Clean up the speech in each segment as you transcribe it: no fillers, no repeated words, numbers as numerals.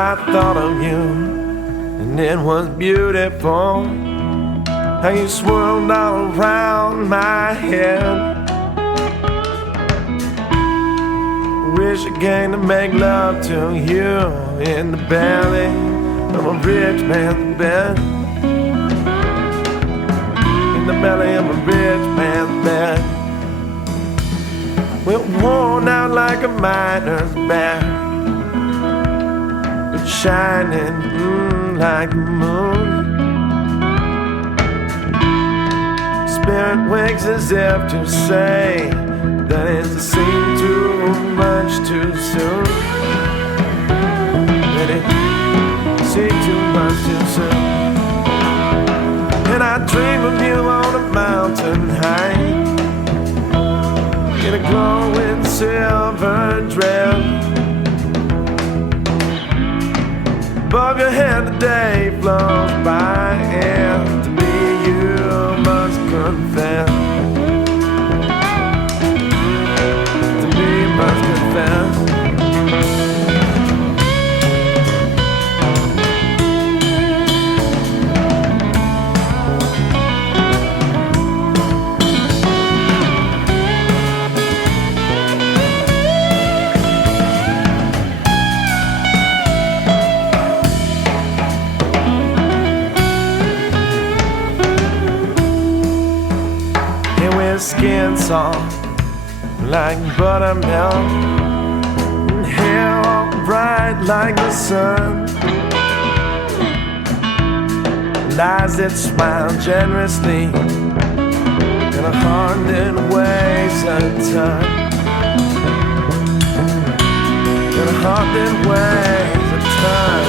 I thought of you, and it was beautiful how you swirled all around my head. Wish again to make love to you in the belly of a rich man's bed. In the belly of a rich man's bed. We're worn out like a miner's bag, but shining like the moon. Spirit wakes as if to say that it's seen too much too soon. That it seen too much too soon. And I dream of you on a mountain high, in a glowing silver dress. Above your head the day flows by, and to me you must confess. To me you must confess. Skin soft like buttermilk, and hair all bright like the sun, and eyes that smile generously, and a heart that weighs a ton, and a heart that weighs a ton.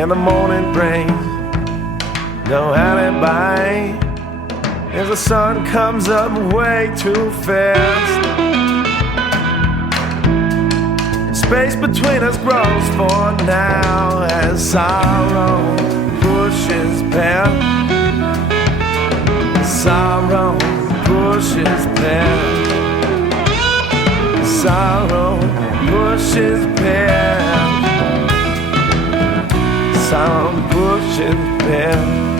And the morning brings no alibi, as the sun comes up way too fast. Space between us grows for now, as sorrow pushes past. Sorrow pushes past. Sorrow pushes past. Some pushing past.